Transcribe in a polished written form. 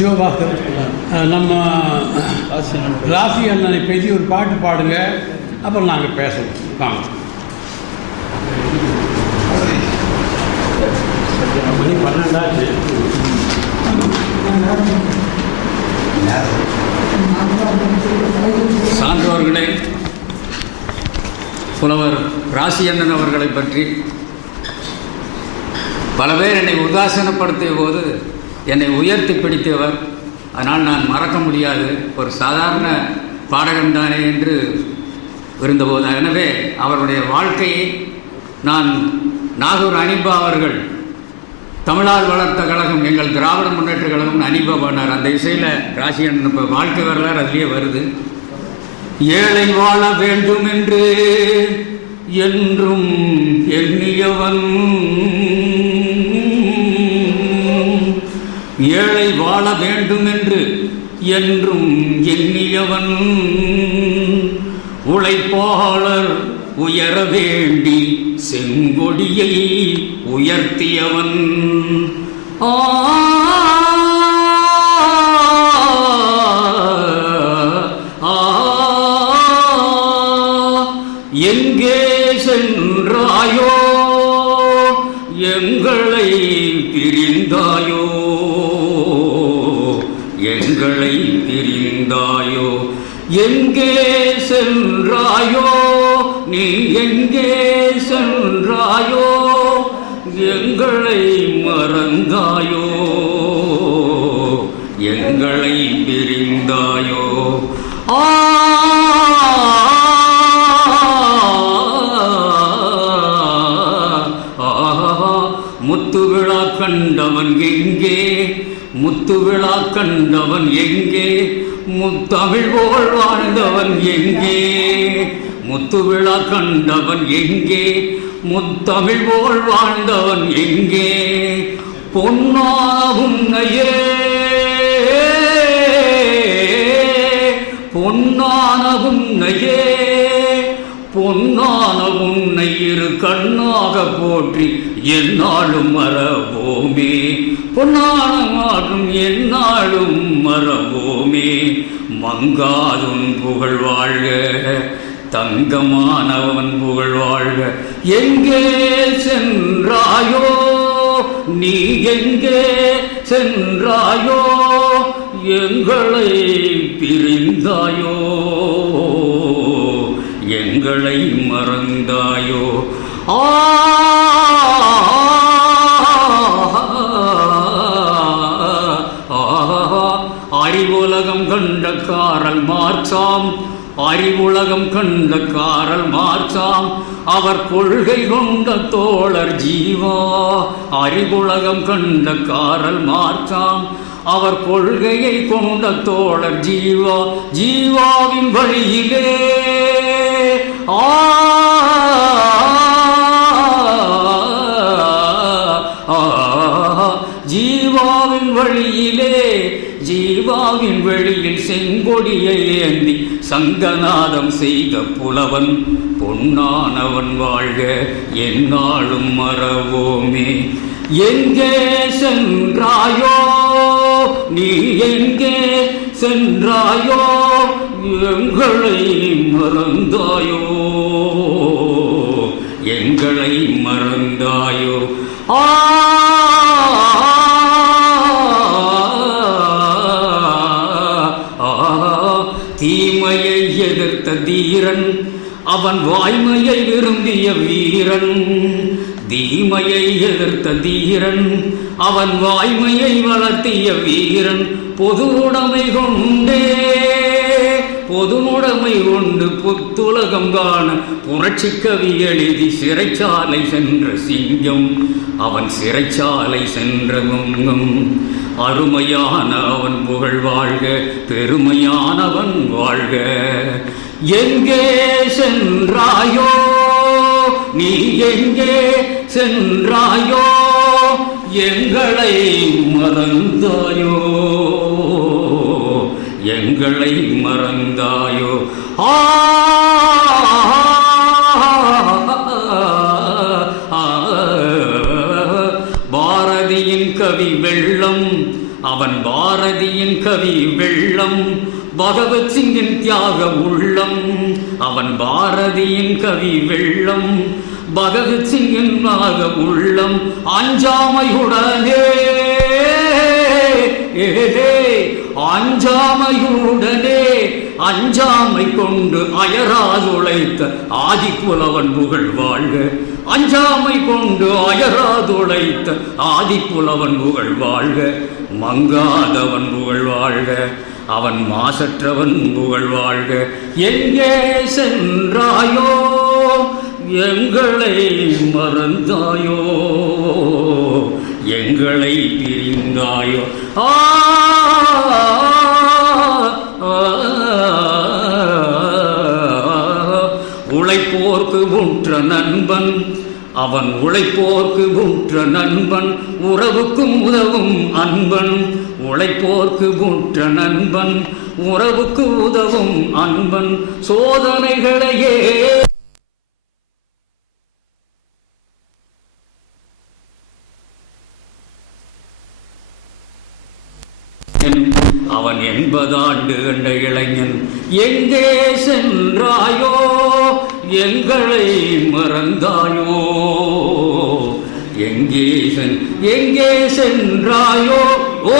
சிவபாஸ்கர் நம்ம ராசி அண்ணனை பேசி ஒரு பாட்டு பாடுங்க, அப்புறம் நாங்கள் பேசணும். வாங்க. மணி 12 சான்றோர்களே, புலவர் ராசி அண்ணன் அவர்களை பற்றி பல பேர் என்னை உதாசீனப்படுத்திய போது என்னை உயர்த்தி பிடித்தவர். அதனால் நான் மறக்க முடியாது, ஒரு சாதாரண பாடகன் தானே என்று இருந்தபோது. எனவே அவருடைய வாழ்க்கையை நான் நாகூர் அனிபா அவர்கள் தமிழால் வளர்த்த கழகம், எங்கள் திராவிட முன்னேற்ற கழகம் அனிபா பண்ணார். அந்த இசையில் ராசி அண்ணன் இப்போ வாழ்க்கை வரலாறு அதுலேயே வருது. ஏழை வாழ வேண்டும் என்று என்றும் எண்ணியவன், ஏழை வாழ வேண்டும் என்று என்றும் எண்ணியவன், உழைப்பாளர் உயர வேண்டி செங்கொடியை உயர்த்தியவன். எங்கே சென்றாயோ எங்களை பிரிந்தாயோ, எங்களை பிரிந்தாயோ, எங்கே சென்றாயோ நீ, எங்கே சென்றாயோ எங்களை மறந்தாயோ, எங்களை பிரிந்தாயோ. முத்துவிழா கண்டவன் எங்கே, முத்துவிழா கண்டவன் எங்கே, முத்தமிழ் போல் வாழ்ந்தவன் எங்கே, முத்துவிழா கண்டவன் எங்கே, முத்தமிழ் போல் வாழ்ந்தவன் எங்கே. பொன்னான உன்னையே, பொன்னான உன்னையே, பொன்னான உன்னை இரு கண்ணாக போற்றி எந்நாளும் மறவோமே, பொன்னான மாற்றும் எந்நாளும் மறவோமே. மங்காதுன் புகழ் வாழ்க, தங்கமானவன் புகழ் வாழ்க. எங்கே சென்றாயோ நீ, எங்கே சென்றாயோ எங்களை பிரிந்தாயோ, எங்களை மறந்தாயோ. அறிவுலகம் கண்ட காரல் மார்ச்சாம், அறிவுலகம் கண்ட காரல் மார்ச்சாம், அவர் கொள்கை கொண்ட தோழர் ஜீவா. அறிவுலகம் கண்ட காரல் மார்ச்சாம், அவர் கொள்கையை கொண்ட தோழர் ஜீவா. ஜீவாவின் வழியிலே ஜீவாவின் வழியிலே, ஜீவாவின் வெளியில் செங்கொடியை ஏந்தி சங்கநாதம் செய்த புலவன் பொன்னானவன் வாழ்க, எந்நாளும் மறவோமே. எங்கே சென்றாயோ நீ, எங்கே சென்றாயோ எங்களை மறந்தாயோ, எங்களை மறந்தாயோ. தீமையை எதிர்த்த தீரன், அவன் வாய்மையை விரும்பிய வீரன். தீமையை எதிர்த்த தீரன், அவன் வாய்மையை வளர்த்திய வீரன். பொது உடைமை கொண்டே, பொது உடைமை கொண்டு புத்துலகம் காண புரட்சி கவி எழுதி சிறைச்சாலை சென்ற சிங்கம், அவன் சிறைச்சாலை சென்ற குங்கம். அருமையான அவன் புகழ் வாழ்க, பெருமையானவன் வாழ்க. எங்கே சென்றாயோ நீ, எங்கே சென்றாயோ எங்களை மறந்தாயோ, எங்களை மறந்தாயோ. பாரதியின் கவி வெள்ளம், அவன் பாரதியின் கவி வெள்ளம், பகவத் சிங்கின் தியாக உள்ளம். அவன் பாரதியின் கவி வெள்ளம், பகவத் சிங்கின் தியாக உள்ளம். அஞ்சாமையுடனே அஞ்சாமையுடனே அஞ்சாமை கொண்டு அயராதுழைத்த ஆதிப்புலவன் புகழ் வாழ்க. அஞ்சாமை கொண்டு அயராதுழைத்த ஆதிப்புலவன் புகழ் வாழ்க. மங்காதவன் புகழ் வாழ்க, அவன் மாசற்றவன் புகழ் வாழ்க. எங்கே சென்றாயோ எங்களை மறந்தாயோ, எங்களை பிரிந்தாயோ. உழைப்போர்க்கு உற்ற நண்பன் அவன், உழைப்போர்க்கு உற்ற நண்பன், உறவுக்கும் உதவும் அன்பன். உழைப்போர்க்கு உற்ற நண்பன், உறவுக்கு உதவும் அன்பன். சோதனைகளையே அவன் 80 ஆண்டு கண்ட இளைஞன். எங்கே சென்றாயோ எங்களை மறந்தாயோ, எங்கே சென்றாயோ. ஓ